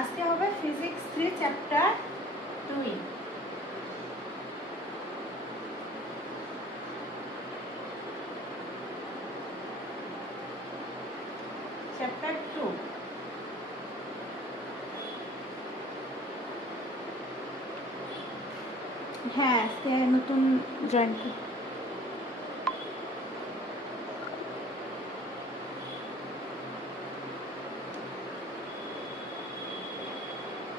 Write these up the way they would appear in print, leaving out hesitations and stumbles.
আজকে হবে physics 3 chapter 2 chapter 2 হ্যাঁ আজকে নতুন জয়েন করি।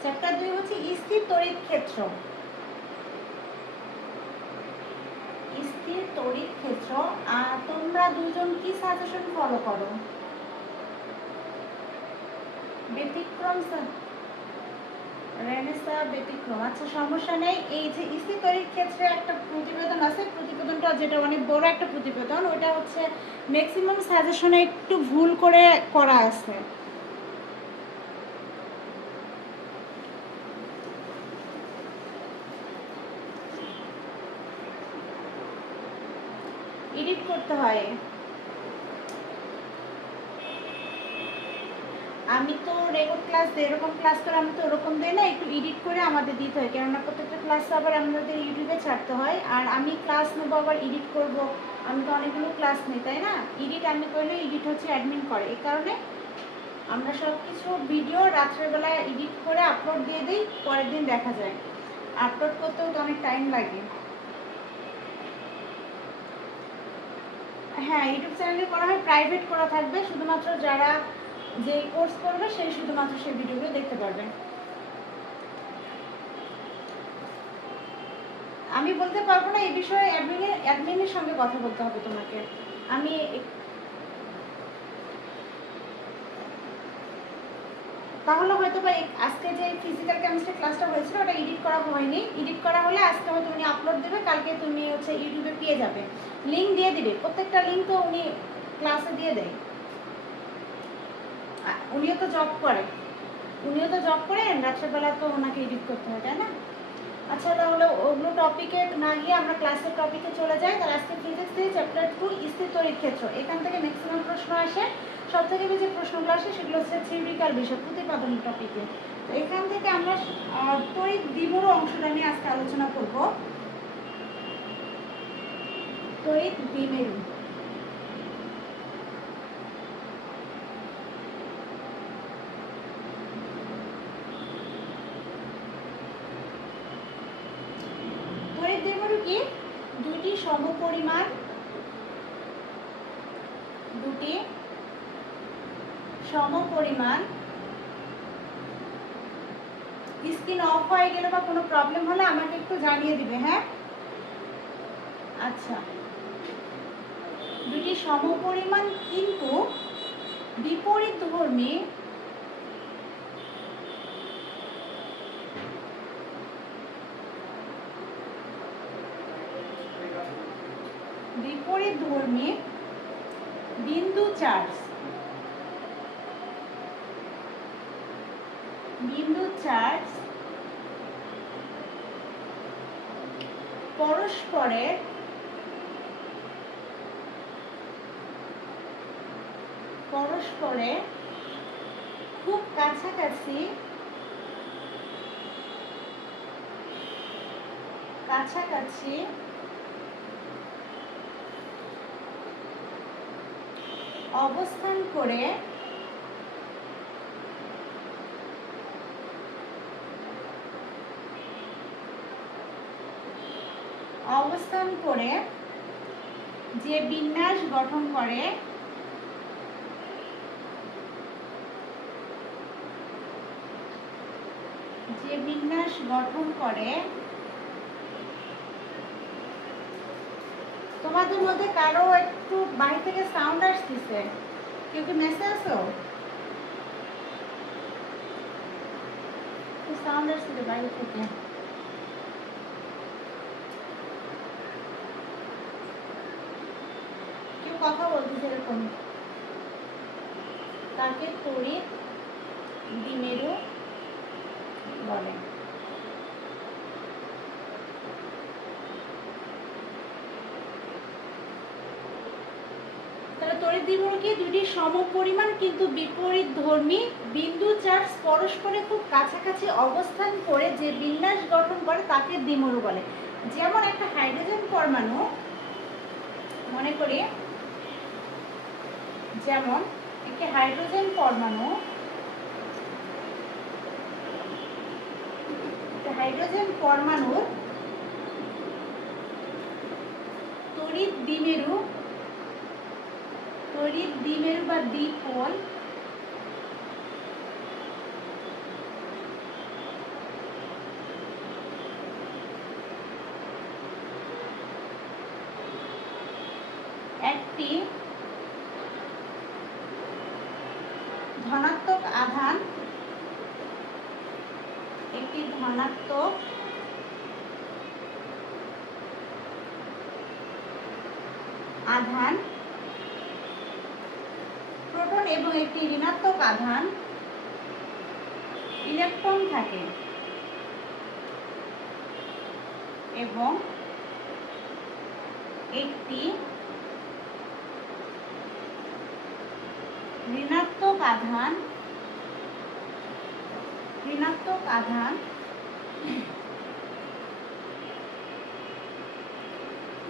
চ্যাপ্টার 2 হচ্ছে স্থির তড়িৎ ক্ষেত্র। স্থির তড়িৎ ক্ষেত্র। আর তোমরা দুজন কি সাজেশন ফলো করো? ব্যতিক্রম রেনেসা ব্যতিক্রম। আচ্ছা সমস্যা নেই। এই যে স্থির তড়িৎ ক্ষেত্রে একটা প্রতিবেদন আছে, প্রতিবেদনটা যেটা অনেক বড় একটা প্রতিবেদন, ওটা হচ্ছে ম্যাক্সিমাম সাজেশনে একটু ভুল করে করা আছে। এডিট করতে হয়। আমি তো রেকর্ড ক্লাস দিই, এরকম ক্লাস করে আমি তো ওরকম দিই না, একটু এডিট করে আমাদের দিতে হয়, কেননা প্রত্যেকটা ক্লাস আবার আমাদের ইউটিউবে ছাড়তে হয়। আর আমি ক্লাস নেবো আবার এডিট করব, আমি তো অনেকগুলো ক্লাস নিই তাই না। এডিট আমি করলে এডিট হচ্ছে অ্যাডমিন করে, এই কারণে আমরা সব কিছু ভিডিও রাত্রেবেলা এডিট করে আপলোড দিয়ে দিই, পরের দিন দেখা যায়। আপলোড করতেও তো অনেক টাইম লাগে। হ্যাঁ ইউটিউব চ্যানেলে করা হয়, প্রাইভেট করা থাকবে, শুধুমাত্র যারা যে কোর্স করবে সেই শুধুমাত্র সেই ভিডিওগুলো দেখতে পারবে। আমি বলতে পারবো না এই বিষয়ে, অ্যাডমিনের সঙ্গে কথা বলতে হবে তোমাকে। আমি তাহলে হয়তো বা আজকে যে ফিজিক্যাল কেমিস্ট্রি ক্লাসটা হয়েছিল ওটা এডিট করা হয়নি, এডিট করা হলে আজকে হয়তো উনি আপলোড দেবে, কালকে তুমি হচ্ছে ইউটিউবে পেয়ে যাবে, লিঙ্ক দিয়ে দিবে, প্রত্যেকটা লিঙ্ক তো উনি ক্লাসে দিয়ে দেয়। উনিও তো জব করে, রাত্রেবেলা তো ওনাকে এডিট করতে হয় তাই না। আচ্ছা তাহলে ওগুলো টপিকে না গিয়ে আমরা ক্লাসের টপিকে চলে যাই। তাহলে আজকে ফিজিক্স থেকে চ্যাপ্টার 2 স্থির তড়িৎ ক্ষেত্র, এখান থেকে ম্যাক্সিমাম প্রশ্ন আসে। সব থেকে বেশি প্রশ্নগুলো আসে সেগুলো হচ্ছে থিওরিক্যাল বিষয়, প্রতিপাদন টপিকে। তো এখান থেকে আমরা তড়িৎ দ্বিমেরু অংশটা নিয়ে আজকে আলোচনা করব। তড়িৎ দ্বিমেরু। তড়িৎ দ্বিমেরু কি? দুটি সমপরিমাণ স্ক্রিন অফ হয়ে গেলে বা কোনো প্রবলেম হলে আমাকে একটু জানিয়ে দিবে, হ্যাঁ। আচ্ছা, দুটি সমপরিমাণ কিন্তু বিপরীতধর্মী বিন্দু চার্জ পরস্পরের খুব কাছাকাছি অবস্থান করে যে বিন্যাস গঠন করে তোমাদের মধ্যে কারো একটু বাইরে থেকে সাউন্ড আসতেছে, কেউ কি মেসে আছো? সাউন্ড আসছে বাইরে থেকে। কেউ কথা বলতেছে এরকম, তাকে তড়িৎ দ্বিমেরু বলে। তাহলে তড়িৎ দ্বিমেরু কি দুটি সমপরিমাণ কিন্তু বিপরীতধর্মী বিন্দু চার্জ পরস্পরে খুব কাছাকাছি অবস্থান করে যে বিন্যাস গঠন করে তাকে দ্বিমেরু বলে। যেমন একটা হাইড্রোজেন পরমাণু, মনে করি যেমন একটি হাইড্রোজেন পরমাণু, হাইড্রোজেন পরমাণুর তড়িৎ দ্বিমেরু বা দ্বিপোল একটি ধনাত্মক আধান, একটি ধনাত্মক আধান প্রোটন এবং একটি ঋণাত্মক আধান ইলেকট্রন থাকে এবং একটি ঋণাত্মক আধান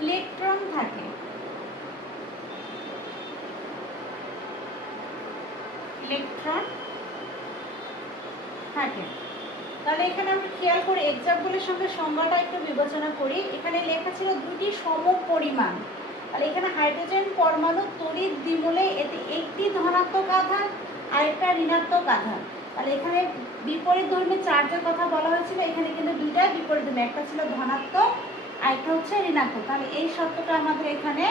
ইলেকট্রন থাকে। তাহলে এখানে আমরা খেয়াল করে এক্সাম্পলের সঙ্গে সংজ্ঞাটা একটু বিবেচনা করি। এখানে লেখা ছিল দুটি সমপরিমাণ, তাহলে এখানে হাইড্রোজেন পরমাণু তড়িৎ দ্বিমূলে এতে একটি ধনাত্মক আধান আর একটা ঋণাত্মক আধান। তাহলে এখানে বিপরীতধর্মী চার্জের কথা বলা হয়েছিল, এখানে কিন্তু দুইটা বিপরীতধর্মী, একটা ছিল ধনাত্মক আর একটা হচ্ছে ঋণাত্মক। তাহলে এই শর্তটা আমাদের এখানে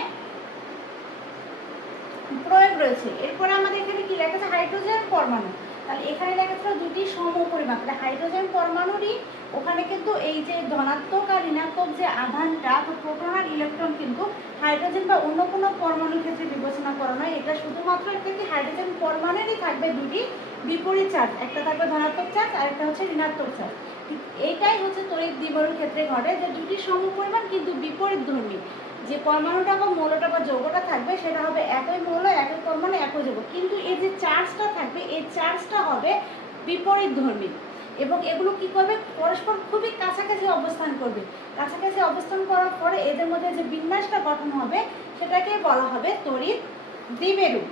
প্রয়োগ রয়েছে। এরপরে আমাদের এখানে কি লেখা আছে, হাইড্রোজেন পরমাণু, তাহলে এখানে লেখা ছিল দুটি সমপরিমাণ। তাহলে হাইড্রোজেন পরমাণুরই ওখানে কিন্তু এই যে ধনাত্মক আর ঋণাত্মক যে আধানটা, তো প্রোটন আর ইলেকট্রন কিন্তু হাইড্রোজেন বা অন্য কোনো পরমাণুর ক্ষেত্রে বিবেচনা করা নয়। এটা শুধুমাত্র একটা কি হাইড্রোজেন পরমাণুরই থাকবে দুটি বিপরীত চার্জ, একটা থাকবে ধনাত্মক চার্জ আর একটা হচ্ছে ঋণাত্মক চার্জ। এইটাই হচ্ছে তড়িৎ দ্বিমেরুর ক্ষেত্রে ঘটে, যে দুটি সমপরিমাণ কিন্তু বিপরীতধর্মী। যে পরমাণুটা বা মৌলটা বা যৌগটা থাকবে সেটা হবে একই মৌল, একই পরমাণু, একই যৌগ, কিন্তু এই যে চার্জটা থাকবে এই চার্জটা হবে বিপরীতধর্মী এবং এগুলো কি করবে, পরস্পর খুবই কাছাকাছি অবস্থান করবে। কাছাকাছি অবস্থান করার পরে এদের মধ্যে যে বিন্যাসটা গঠন হবে সেটাকে বলা হবে তড়িৎ দ্বিমেরু।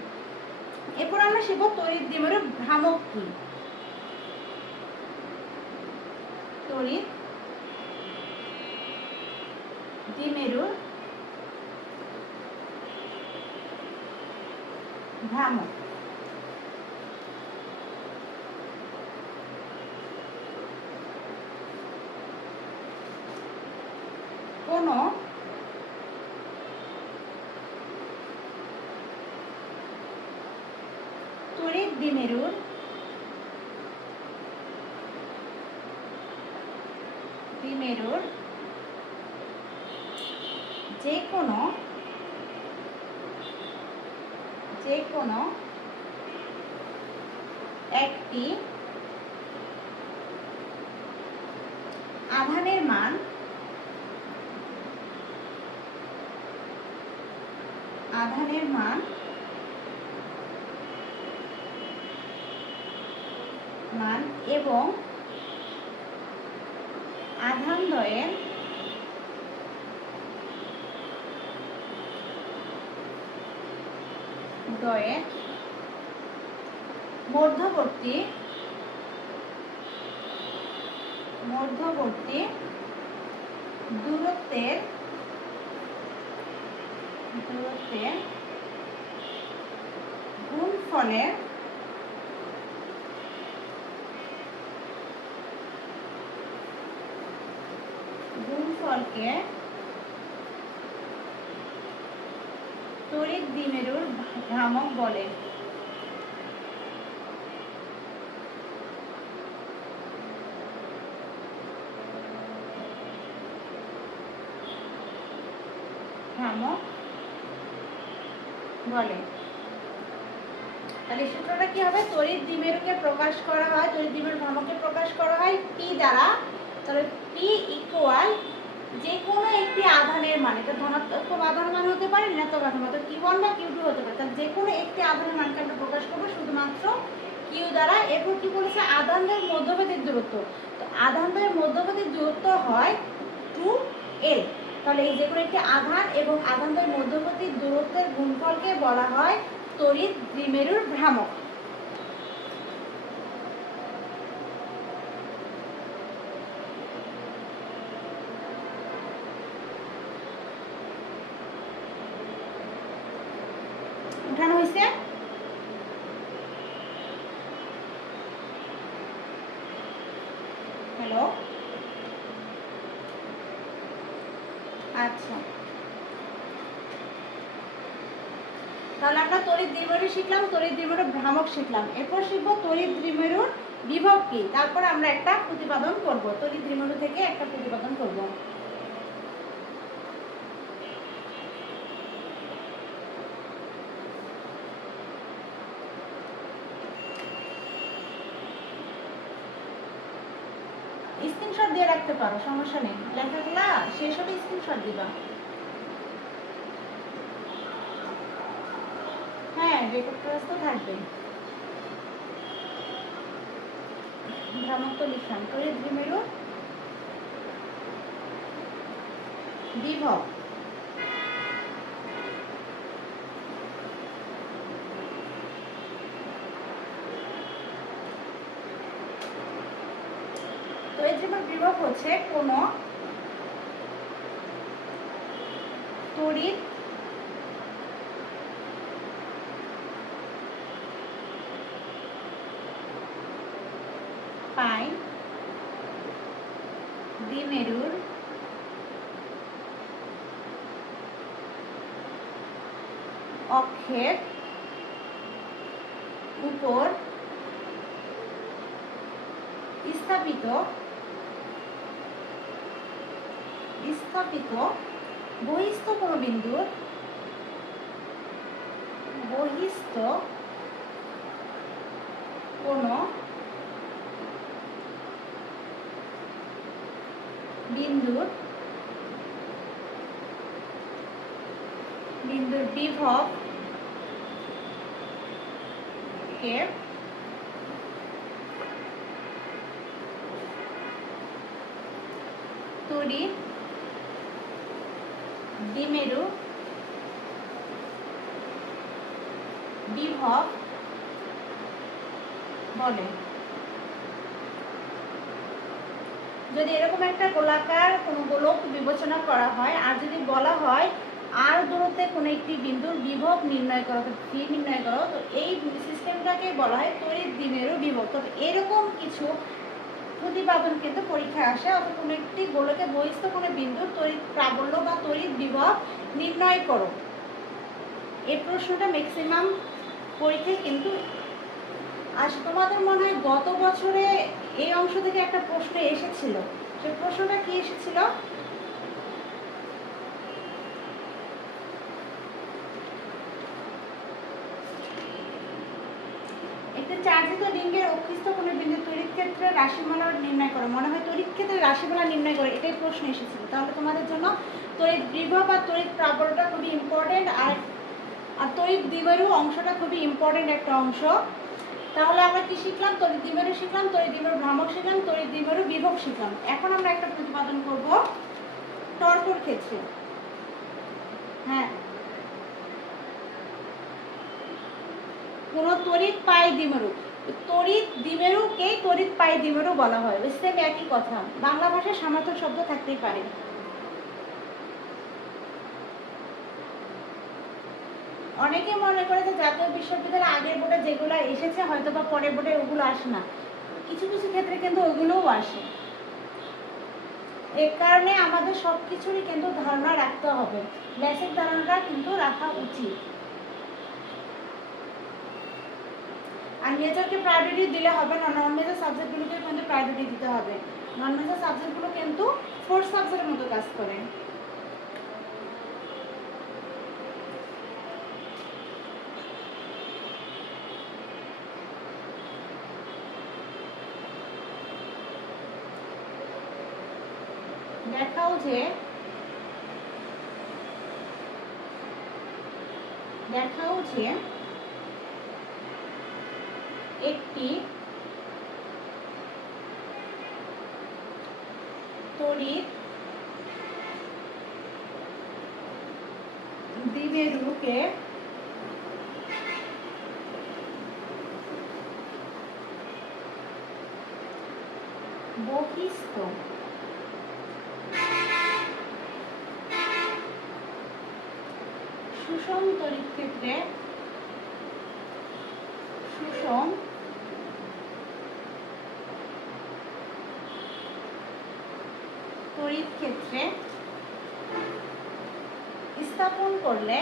এরপর আমরা শিখব তড়িৎ দ্বিমেরুর ভ্রামক কি। তড়িৎ দ্বিমেরুর ভ্রামক। কোন তড়িৎ দ্বিমেরুর যে কোনো একটি আধানের মান এবং আধানদ্বয়ের মধ্যবর্তী দূরত্বের গুণফলের গুণফলকে তড়িৎ দ্বিমেরুর ভ্রামক বলে। তাহলে সূত্রটা কি হবে, তড়িৎ দ্বিমেরুকে প্রকাশ করা হয়, তড়িৎ দ্বিমেরুর ভ্রামককে প্রকাশ করা হয় পি দ্বারা। তাহলে পি ইকুয়াল যে কোনো একটি আধানের মান, এটা ধনাত্মক আধানের মান হতে পারে, ঋণাত্মক আধানের মান, Q1 বা Q2 হতে পারে। তাহলে যে কোনো একটি আধানের মানকে আমরা প্রকাশ করবো শুধুমাত্র Q দ্বারা। এরপর কি বলেছে, আধানদের মধ্যবর্তী দূরত্ব। তো আধানদের মধ্যবর্তী দূরত্ব হয় 2L। তাহলে এই যে কোনো একটি আধান এবং আধানদের মধ্যবর্তী দূরত্বের গুণফলকে বলা হয় তড়িৎ দ্বিমেরুর ভ্রামক। উঠানো হয়েছে? হ্যালো, আচ্ছা, তাহলে আমরা তড়িৎ দ্বিমেরু শিখলাম, তড়িৎ দ্বিমেরুর ভ্রামক শিখলাম। এরপর শিখবো তড়িৎ দ্বিমেরুর বিভব কি, তারপর আমরা একটা প্রতিপাদন করব, তড়িৎ দ্বিমেরু থেকে একটা প্রতিপাদন করব। স্ক্রিনশট দিয়ে রাখতে পারো, সমস্যা নেই, লেখাগুলা শেষ হলে স্ক্রিনশট দিবা। হ্যাঁ, রেকর্ড করা তো থাকবে। ভ্রামক তো লিখলাম, তড়িৎ দ্বিমেরু বিভব। তড়িৎ দ্বিমেরুর বিভব হচ্ছে কোনো তড়িৎ পাই দ্বিমেরুর অক্ষের উপর স্থাপিত বহিস্থ কোনো বিন্দুর বিন্দুর বিভব কে তড়িৎ দ্বিমেরু বিভব বলে। যদি এরকম একটা গোলাকার কোনো গোলক বিবেচনা করা হয়, আর যদি বলা হয় আর দূরত্বে কোনো একটি বিন্দুর বিভব নির্ণয় করো, তো ভি নির্ণয় করো, তো এই সিস্টেমটাকে বলা হয় তড়িৎ দ্বিমেরু বিভব। তবে এরকম কিছু প্রতিপাদন কিন্তু পরীক্ষায় আসে, অথবা কোনো একটি গোলকে বহিস্থ কোনো বিন্দুর তড়িৎ প্রাবল্য বা তড়িৎ বিভব নির্ণয় করো। এই প্রশ্নটা ম্যাক্সিমাম পরীক্ষায় কিন্তু আজ তোমাদের মনে হয় গত বছরে এই অংশ থেকে একটা প্রশ্ন এসেছিল। সেই প্রশ্নটা কি এসেছিল? একটি চার্জিত রিংয়ের অক্ষিস্থ কোনো বিন্দু তড়িৎ ক্ষেত্রে রাশিমালা নির্ণয় করো। মনে হয় তড়িৎ ক্ষেত্রে রাশিমালা নির্ণয় করে, এটাই প্রশ্ন এসেছিল। তাহলে তোমাদের জন্য তড়িৎ বিভব আর তড়িৎ প্রাবল্যটা খুবই ইম্পর্টেন্ট, আর তড়িৎ দ্বিমেরু অংশটা খুবই ইম্পর্টেন্ট একটা অংশ। তাহলে আমরা কি শিখলাম? তড়িৎ দ্বিমেরু শিখলাম, তড়িৎ দ্বিমেরু ভ্রামক শিখলাম, তড়িৎ দ্বিমেরু বিভব শিখলাম। এখন আমরা একটা প্রতিপাদন করব টর্কর ক্ষেত্রে। হ্যাঁ, কোন তড়িৎ পাই দ্বিমেরু, তড়িৎ দ্বিমেরুকেই তড়িৎ পাই দ্বিমেরু বলা হয়। সেম একই কথা, বাংলা ভাষায় সমার্থক শব্দ থাকতেই পারে। অনেকে মনে করে যে জাতীয় বিশ্ববিদ্যালয়ের আগের বোর্ডে যেগুলো এসেছে হয়তো বা পরের বোর্ডে ওগুলো আসে না, কিছু কিছু ক্ষেত্রে কিন্তু ওগুলোও আসে। এ কারণে আমাদের সব কিছুরই কিন্তু ধারণা রাখতে হবে, বেসিক ধারণাটা কিন্তু রাখা উচিত। আর মেজরকে প্রায়োরিটি দিলে হবে না, নন মেজর সাবজেক্টগুলোকে কিন্তু প্রায়োরিটি দিতে হবে। নন মেজর সাবজেক্টগুলো কিন্তু ফোর্থ সাবজেক্টের মতো কাজ করে। দেখাও যে একটি তড়িৎ দ্বিমেরুকে বহিস্থ সুষম তড়িৎ ক্ষেত্রে স্থাপন করলে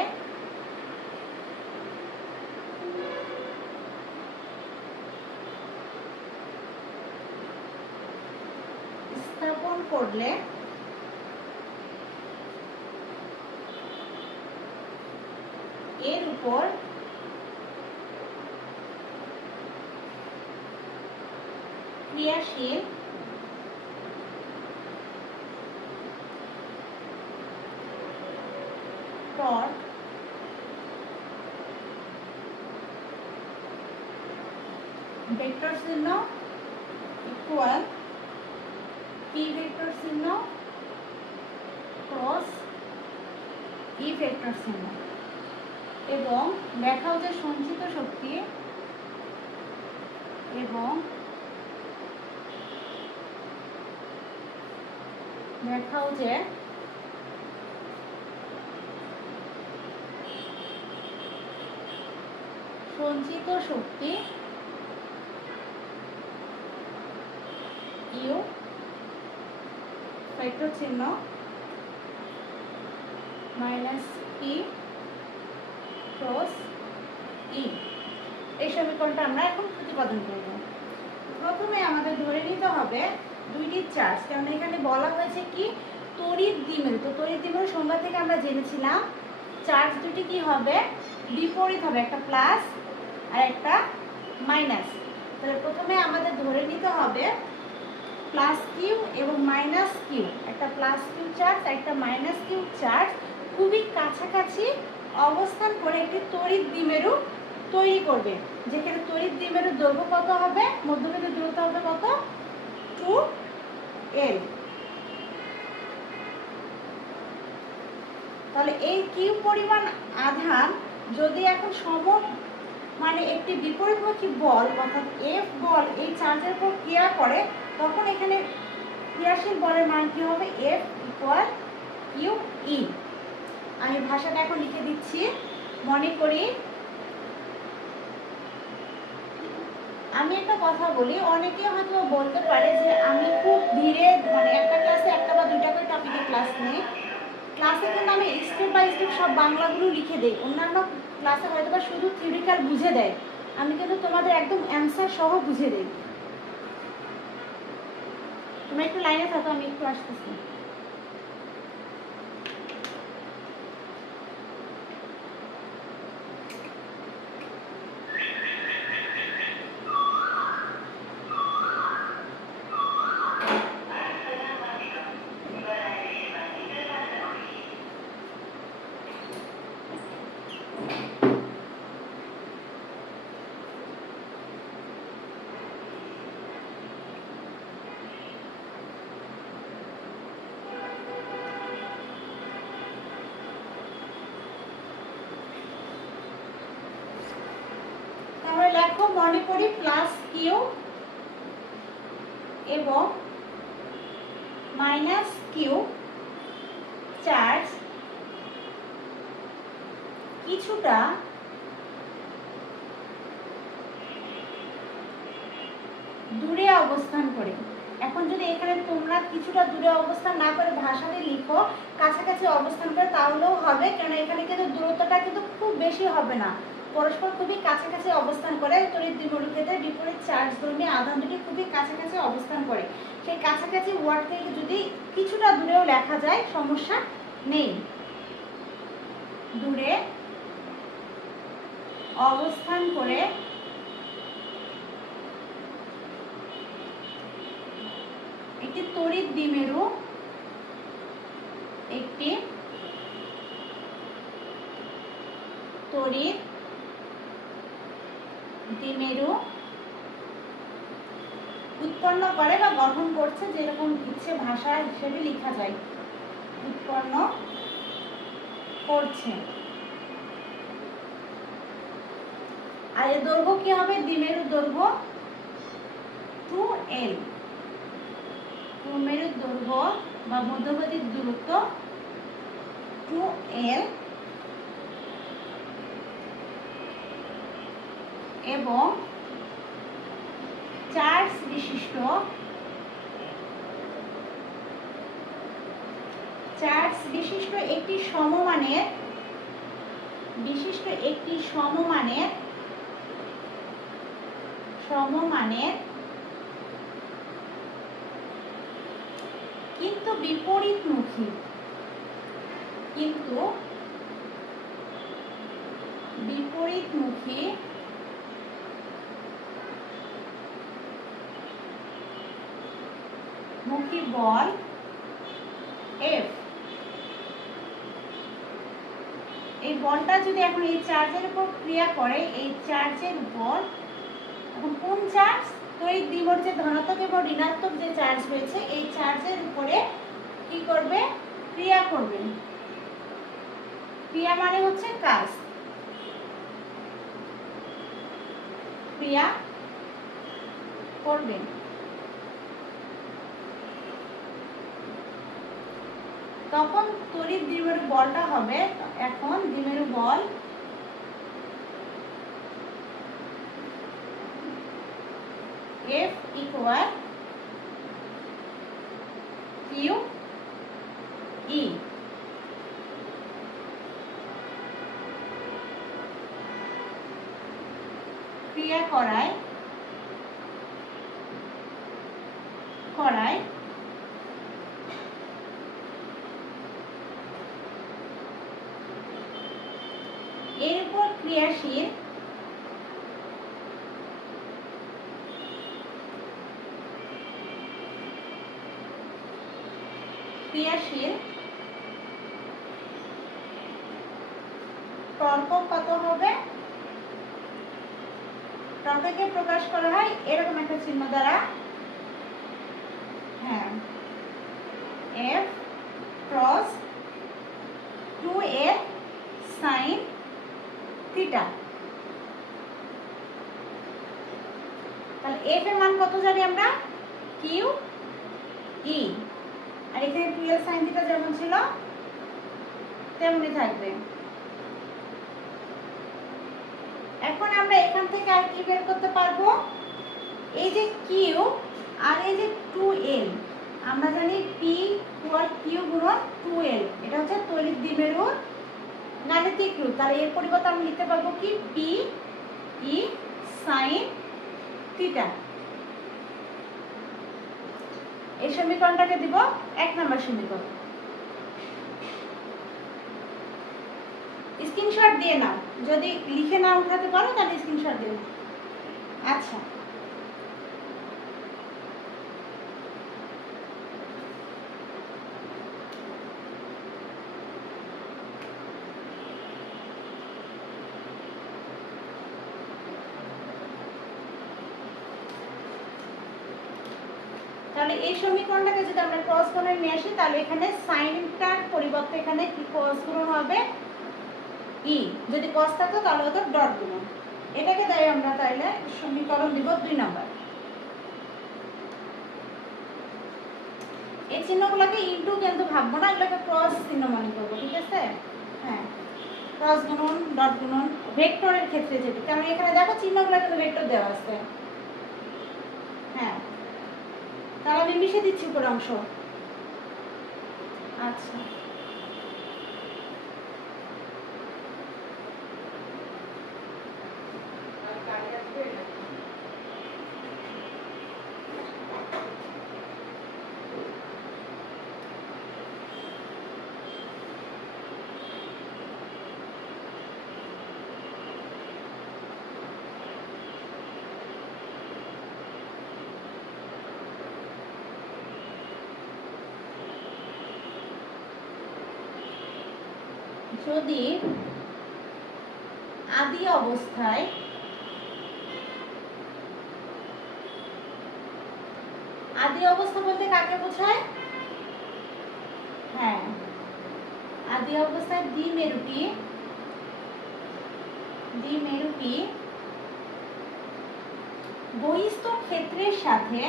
এর উপর ক্রিয়াশীল টর্ক ভেক্টর চিহ্ন ইকুয়াল পি ভেক্টর চিহ্ন ক্রস ই ভেক্টর চিহ্ন এবং দেখাও যে সঞ্চিত শক্তি এবং দেখাও যে সঞ্চিত শক্তি ইউ ভেক্টর চিহ্ন মাইনাস ই ক্রস ই। এই সমীকরণটা আমরা এখন প্রতিপাদন করব। প্রথমে আমাদের ধরে নিতে হবে দুইটি চার্জ, কারণ এখানে বলা হয়েছে কি তড়িৎ দ্বিমেরু। তো তড়িৎ দ্বিমেরু সংজ্ঞা থেকে আমরা জেনেছিলাম চার্জ দুটি কি হবে, বিপরীত হবে, একটা প্লাস আর একটা মাইনাস। তাহলে প্রথমে আমাদের ধরে নিতে হবে প্লাস কিউ এবং মাইনাস কিউ, একটা প্লাস কিউ চার্জ আর একটা মাইনাস কিউ চার্জ খুবই কাছাকাছি অবস্থান করে একটি তড়িৎ দ্বিমেরু তৈরি করবে, যেখানে তড়িৎ দ্বিমেরুর দৈর্ঘ্য কত হবে, মধ্যবিন্দু দূরত্ব হবে কত, 2l। তাহলে এই কিউ পরিমাণ আধান যদি এখন মানে একটি বিপরীতমুখী বল অর্থাৎ এফ বল এই চার্জের উপর ক্রিয়া করে, তখন এখানে ক্রিয়াশীল বলের মান কি হবে, এফ ইকুয়াল কিউ ই। আমি ভাষাটা এখন লিখে দিচ্ছি। মনে করি আমি একটা কথা বলি, অনেকে হয়তো বলতে পারে যে আমি খুব ধীরে মানে একটা ক্লাসে একটা বা দুইটা করে টপিকে ক্লাস নেই, ক্লাসে কিন্তু আমি স্টেপ বাই স্টেপ সব বাংলাগুলো লিখে দিই। অন্যান্য ক্লাসে হয়তো বা শুধু থিওরিক্যাল বুঝে দেয়, আমি কিন্তু তোমাদের একদম অ্যান্সার সহ বুঝে দিই। তুমি একটু লাইনে থাকো, আমি একটু আসতেছি। লেখো, মনে করি প্লাস কিউ এবং মাইনাস কিউ চার্জ কিছুটা দূরে অবস্থান করে। এখন যদি এখানে তোমরা কিছুটা দূরে অবস্থান না করে ভাষাতে লিখো কাছাকাছি অবস্থান করে, তাহলেও হবে, কেন এখানে কিন্তু দূরত্বটা কিন্তু খুব বেশি হবে না, পরস্পর খুবই কাছাকাছি অবস্থান করে। তড়িৎ দ্বিমেরু ক্ষেত্রে বিপরীত চার্জধর্মী আধান দুটি খুবই কাছাকাছি অবস্থান করে। সেই কাছাকাছি ওয়ার্ড থেকে যদি কিছুটা দূরেও লেখা যায় সমস্যা নেই। দূরে অবস্থান করে একটি তড়িৎ দ্বিমেরু একটি তড়িৎ দ্বিমেরু উৎপন্ন করে বা গঠন করছে, যেরকম ইচ্ছে ভাষা হিসেবে লেখা যায়, উৎপন্ন করছে। আর এর দৈর্ঘ্য কি হবে? দ্বিমেরুর দৈর্ঘ্য 2L, দ্বিমেরুর দৈর্ঘ্য বা মধ্যবর্তী দূরত্ব 2L এবং চার্জ বিশিষ্ট একটি সমমানের কিন্তু বিপরীতমুখী বল F, এই বলটা যদি এখন এই চার্জের উপর ক্রিয়া করে, এই চার্জের উপর এখন কোন চার্জ? তড়িৎ দ্বিমেরুর যে ধনাত্মক এবং ঋণাত্মক যে চার্জ রয়েছে, এই চার্জের উপরে কি করবে? ক্রিয়া করবে। ক্রিয়া মানে হচ্ছে কাজ, ক্রিয়া করবে। তখন তড়িৎ দ্বিমেরু বলটা হবে, এখন দ্বিমেরু বল F ইকুয়াল QE। ক্রিয়া করায় এর উপর ক্রিয়াশীল টর্ক কত হবে? টর্ককে প্রকাশ করা হয় এরকম একটা চিহ্ন দ্বারা, হ্যাঁ, F cross 2A sin theta. তাহলে F এর মান কত জানি আমরা? QE, আর এখানে 2L sin থিটা যেমন ছিল তেমনি থাকবে। এখন আমরা এখান থেকে আর কি বের করতে পারবো? এই যে Q আর এই যে 2L, আমরা জানি P ইকুয়াল Q গুণন 2L, এটা হচ্ছে তড়িৎ দ্বিমেরুর গাণিতিক রূপ। তাহলে এর পরিবর্তে আমরা লিখতে পারবো কি? PE sin theta. এই সমীকরণটাকে দিব 1 নম্বর সমীকরণ। স্ক্রিনশট দিয়ে নাও, যদি লিখে না উঠাতে পারো তাহলে স্ক্রিনশট দিও। আচ্ছা, তাহলে এই সমীকরণটাকে যদি আমরা ক্রস গুণন নিয়ে আসি, তাহলে এখানে সাইনটার পরিবর্তে এখানে কি ক্রস গুণন হবে? ই, যদি কস থাকতো তাহলে হতো ডট গুণন। এটাকে তাই আমরা তাইলে সমীকরণ দিব 2 নাম্বার। এই চিহ্নগুলোকে ইনটু কিন্তু ভাববো না, এগুলোকে ক্রস চিহ্ন মনে করবো, ঠিক আছে? হ্যাঁ, ক্রস গুণন, ডট গুণন, ভেক্টরের ক্ষেত্রে যেটি, কারণ এখানে দেখো চিহ্নগুলো কিন্তু ভেক্টর দেওয়া আছে। হ্যাঁ, তাহলে আমি মিশে দিচ্ছি উপর অংশ। আচ্ছা, যদি আদি অবস্থায় আদি অবস্থা বলতে কাকে বোঝায়? হ্যাঁ, আদি অবস্থায় দ্বিমেরুটি বহিস্থ ক্ষেত্রের সাথে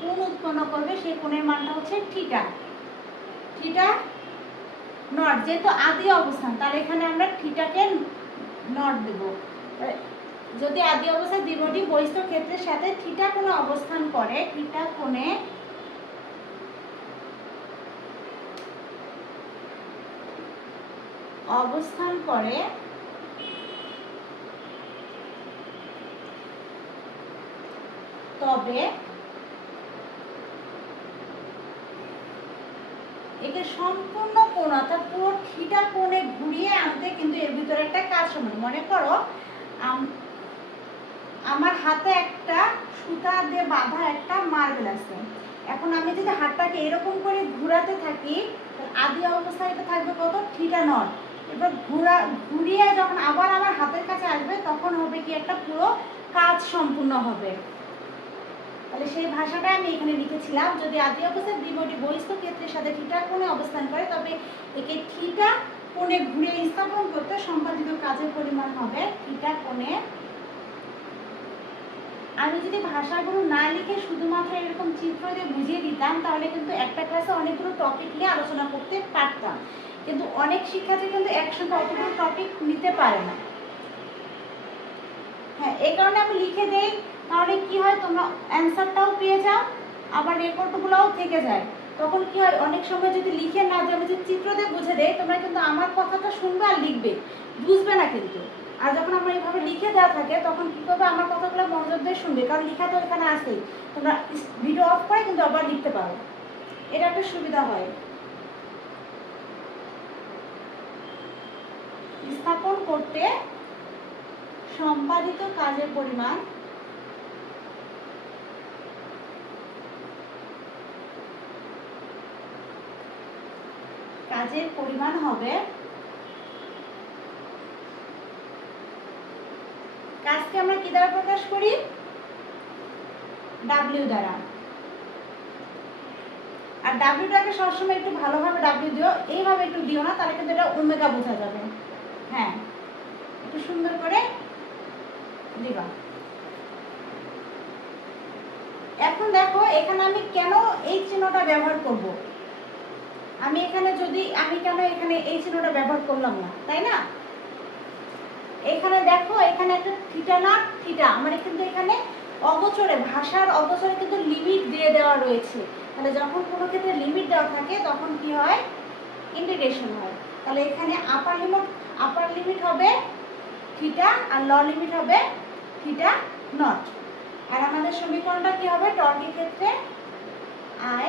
কোণ উৎপন্ন করবে, সেই কোণের মানটা হচ্ছে থিটা নট। যেহেতু আদি অবস্থান, তাহলে এখানে আমরা থিটাকে নট দেব। যদি আদি অবস্থায় দ্বিমেরুটি বহিস্থ ক্ষেত্রের সাথে থিটা কোণে অবস্থান করে, তবে একে সম্পূর্ণ কোণ অর্থাৎ পুরো থিটা কোণে ঘুরিয়ে আনতে কিন্তু এর ভিতরে একটা কাজ সমান। মনে করো আমার হাতে একটা সুতা দিয়ে বাঁধা একটা মার্বেল আছে। এখন আমি যদি হাতটাকে এরকম করে ঘুরাতে থাকি, আদি অবস্থায় এটা থাকবে কত? Theta not. এবার ঘুরিয়ে যখন আবার আমার হাতের কাছে আসবে, তখন হবে কি একটা পুরো কাজ সম্পূর্ণ হবে। তাহলে সেই ভাষাটা আমি এখানে লিখেছিলাম, যদি আদি অবস্থায় দ্বিমেরুটি বহিস্থ ক্ষেত্রের সাথে থিটা কোণে অবস্থান করে, তবে একে থিটা কোণে ঘুরে স্থাপন করতে সম্পাদিত কাজের পরিমাণ হবে থিটা কোণে। আমি যদি ভাষাগুলো না লিখে শুধুমাত্র এরকম চিত্র দিয়ে বুঝিয়ে দিতাম, তাহলে কিন্তু একটা ক্লাসে অনেকগুলো টপিক নিয়ে আলোচনা করতে পারতাম। কিন্তু অনেক শিক্ষার্থী কিন্তু একসাথে অতগুলো টপিক নিতে পারে না। হ্যাঁ, এই কারণে আমি লিখে দেই, তাহলে কি হয়, তোমরা অ্যান্সারটাও পেয়ে যাও, আবার রেকর্ডগুলোও থেকে যায়। তখন কি হয়, অনেক সময় যদি লিখে না দিয়ে আমি যদি চিত্র দিয়ে বুঝে দেই, তোমরা কিন্তু আমার কথাটা শুনবে আর লিখবে, বুঝবে না কিন্তু। আর যখন আমরা এইভাবে লিখে দেওয়া থাকে, তখন কি করবে, আমার কথাগুলো মনোযোগ দিয়ে শুনবে, কারণ লেখা তো এখানে আসেই। তোমরা ভিডিও অফ করে কিন্তু আবার লিখতে পারো, এটা একটা সুবিধা হয়। স্থাপন করতে সম্পাদিত কাজের পরিমাণ হবে, কাজকে আমরা কি দ্বারা প্রকাশ করি? ডাব্লিউ দ্বারা। আর ডাব্লিউটাকে সবসময় একটু ভালোভাবে ডাব্লিউ দিও, এইভাবে একটু দিও না, তাহলে কিন্তু এটা ওমেগা বোঝা যাবে। হ্যাঁ, একটু সুন্দর করে দিবা। এখন দেখো, এখানে আমি কেন এই চিহ্নটা ব্যবহার করব? আমি কেন এখানে এই চিহ্নটা ব্যবহার করলাম না, তাই না? এখানে দেখো, এখানে একটা থিটা নট থিটা, মানে কিন্তু এখানে অগোচরে, ভাষার অগোচরে কিন্তু লিমিট দিয়ে দেওয়া রয়েছে। তাহলে যখন কোনো ক্ষেত্রে লিমিট দেওয়া থাকে, তখন কি হয়? ইন্টিগ্রেশন হয়। তাহলে এখানে আপার লিমিট হবে থিটা, আর ল লিমিট হবে থিটা নট। আর আমাদের সমীকরণটা কি হবে? টর্কের ক্ষেত্রে আই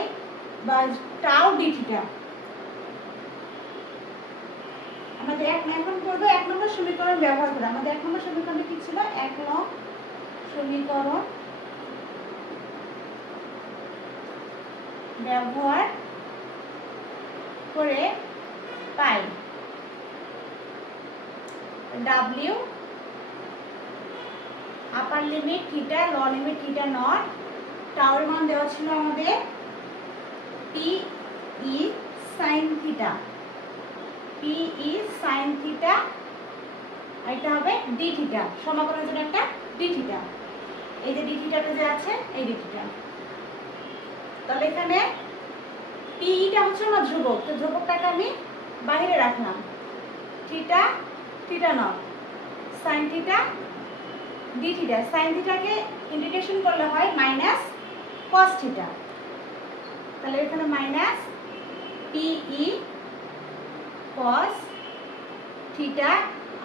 বা টাউ ডি থিটা। আমাদের এখন করবো 1 নম্বর সমীকরণ ব্যবহার করে। আমাদের 1 নম্বর সমীকরণটা কি ছিল? 1 নং সমীকরণ ব্যবহার করে পাই W upper limit theta, lower limit theta nought, টাওয়ার মান দেওয়া ছিল আমাদের P E sine theta, P E sine theta, আর এটা হবে ডি থিটা, সমাকলনের জন্য একটা ডি থিটা। এই যে ডি থিটাটা যে আছে, এই ডি থিটা। তাহলে এখানে পি টা হচ্ছে আমার ধ্রুবক, তো ধ্রুবকটাকে আমি বাইরে রাখলাম। Theta theta nought sine theta D theta, sine থিটাকে ইন্টিগ্রেশন করলে হয় মাইনাস কস থিটা। তাহলে এখানে minus P E cos theta,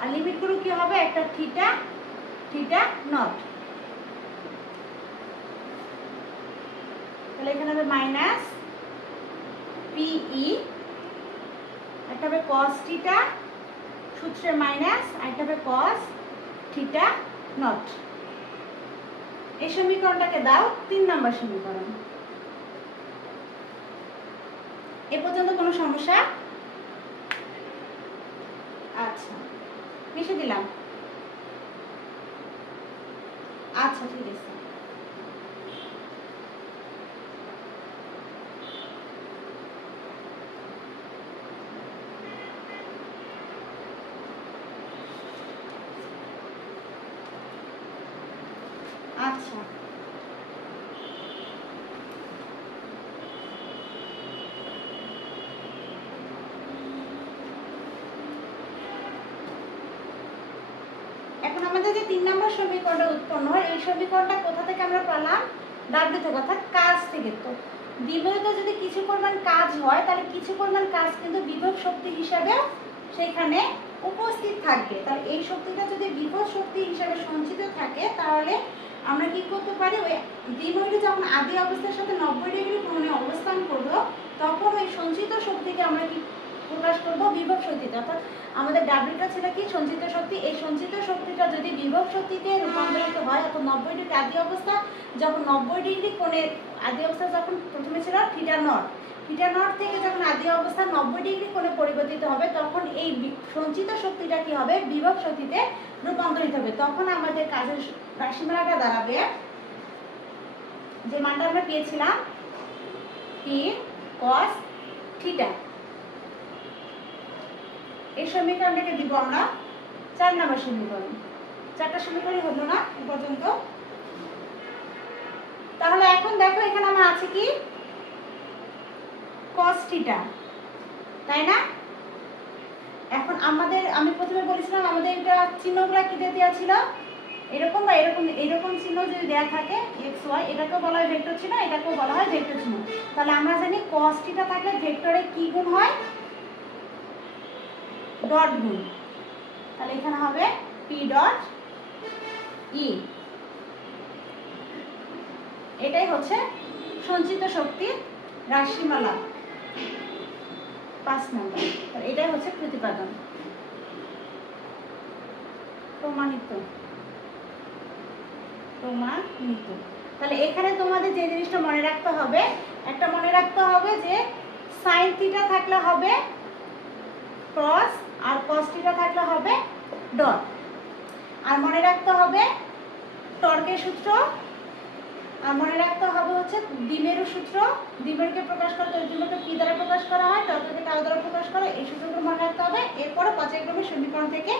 আর লিমিটগুলো কি হবে? একটা থিটা থিটা নট। তাহলে এখানে হবে মাইনাস পি ই, একটা হবে কস থিটা, সূত্রে মাইনাস, আর একটা হবে কস থিটা নট। এই সমীকরণটাকে দাও 3 নম্বর সমীকরণ। এ পর্যন্ত কোনো সমস্যা? আচ্ছা, মিশে দিলাম। আচ্ছা ঠিক আছে। আচ্ছা এখন আমাদের যে 3 নম্বর সমীকরণটা উৎপন্ন হয়, এই সমীকরণটা কোথা থেকে আমরা পেলাম? ডাব্লিউ থেকে, অর্থাৎ কাজ থেকে। তো দ্বিমেরুতে যদি কিছু পরিমাণ কাজ হয়, তাহলে কিছু পরিমাণ কাজ কিন্তু বিভব শক্তি হিসাবে সেখানে উপস্থিত থাকবে। তাহলে এই শক্তিটা যদি বিভব শক্তি হিসাবে সঞ্চিত থাকে, তাহলে আমরা কি করতে পারি, ওই দ্বিমেরু যখন আদি অবস্থার সাথে 90 ডিগ্রি কোণে অবস্থান করব, তখন ওই সঞ্চিত শক্তিকে আমরা কি প্রকাশ করব? বিভব শক্তিতে। অর্থাৎ আমাদের ডাব্লিউটা ছিল কি? সঞ্চিত শক্তি। এই সঞ্চিত শক্তিটা যদি বিভব শক্তিতে রূপান্তরিত হয়, অর্থাৎ 90 ডিগ্রি আদি অবস্থা, যখন 90 ডিগ্রি কোণে আদি অবস্থা যখন প্রথমে ছিল থিটা নট, থিটা নট থেকে যখন আদি অবস্থা 90 ডিগ্রি কোণে পরিবর্তিত হবে, তখন এই সঞ্চিত শক্তিটা কি হবে? বিভব শক্তিতে রূপান্তরিত হবে। তখন আমাদের কাজের রাশিমালাটা দাঁড়াবে, যে মানটা আমরা পেয়েছিলাম পি কস থিটা। এই সমীকরণটাকে দিব আমরা 4 নম্বর সমীকরণ। 4টা সমীকরণ হলো না এ পর্যন্ত? তাহলে এখন দেখো এখানে আমার আছে কি? cos থিটা, তাই না? এখন আমাদের, আমি প্রথমে বলেছিলাম আমাদের এটা চিহ্নগুলো কি দিয়ে দেওয়া ছিল? এরকম বা এরকম, এরকম চিহ্ন যদি দেওয়া থাকে এক্স ওয়াই, এটাকেও বলা হয় ভেক্টর চিহ্ন, এটাকেও বলা হয় ভেক্টর চিহ্ন। তাহলে আমরা জানি cos থিটা থাকলে ভেক্টরে কি গুণ হয়? ডট গুণ। তাহলে এখানে হবে পি ডট ই। এটাই হচ্ছে সঞ্চিত শক্তির রাশিমালা 5 নম্বর। এটাই হচ্ছে প্রতিপাদন, প্রমাণিত। তাহলে এখানে তোমাদের যে জিনিসটা মনে রাখতে হবে, একটা মনে রাখতে হবে যে সাইন থিটা থাকলে হবে ক্রস, আর কস থিটা থাকলে হবে ডট। আর মনে রাখতে হবে টর্কের সূত্র, আর মনে রাখতে হবে হচ্ছে দ্বিমেরু সূত্র। দ্বিমেরুকে প্রকাশ করতে দ্বিমেরুকে পি দ্বারা প্রকাশ করা হয়, টর্ককে টাউ দ্বারা প্রকাশ করে। এই সূত্রগুলো মনে রাখতে হবে। এরপরে পর্যায়ক্রমিক সমীকরণ থেকে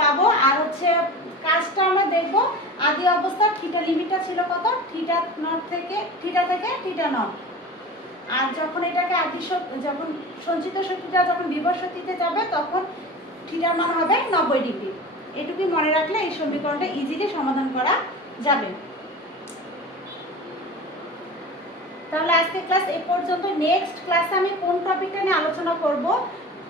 পাবো। আর হচ্ছে কাজটা আমরা দেখব, আদি অবস্থার থিটা লিমিটটা ছিল কত? থিটা নট থেকে থিটা নট। আর যখন এটাকে আদি যখন সঞ্চিত শক্তিটা যখন বিভব শক্তিতে যাবে, তখন থিটার মান হবে 90 ডিগ্রি। এটুকুই মনে রাখলে এই সমীকরণটা ইজিলি সমাধান করা যাবে। তাহলে আজকে ক্লাস এ পর্যন্ত। নেক্সট ক্লাসে আমি কোন টপিকটা নিয়ে আলোচনা করব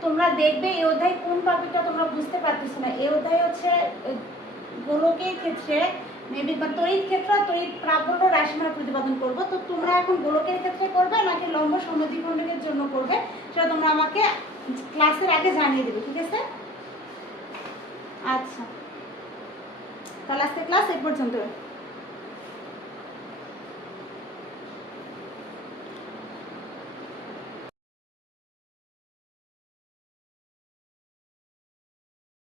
তোমরা দেখবে। এই অধ্যায় কোন টপিকটা তোমরা বুঝতে পারতেছো না, এই অধ্যায় হচ্ছে গোলকের ক্ষেত্রে মেবি বা তড়িৎ ক্ষেত্র, তড়িৎ প্রাবল্য রাশিমালা প্রতিপাদন করব। তো তোমরা এখন গোলকের ক্ষেত্রে করবে নাকি লম্ব সমদ্বিখণ্ডকের জন্য করবে, সেটা তোমরা আমাকে ক্লাসের আগে জানিয়ে দেবে, ঠিক আছে? আচ্ছা, তাহলে আজকে ক্লাস এ পর্যন্ত।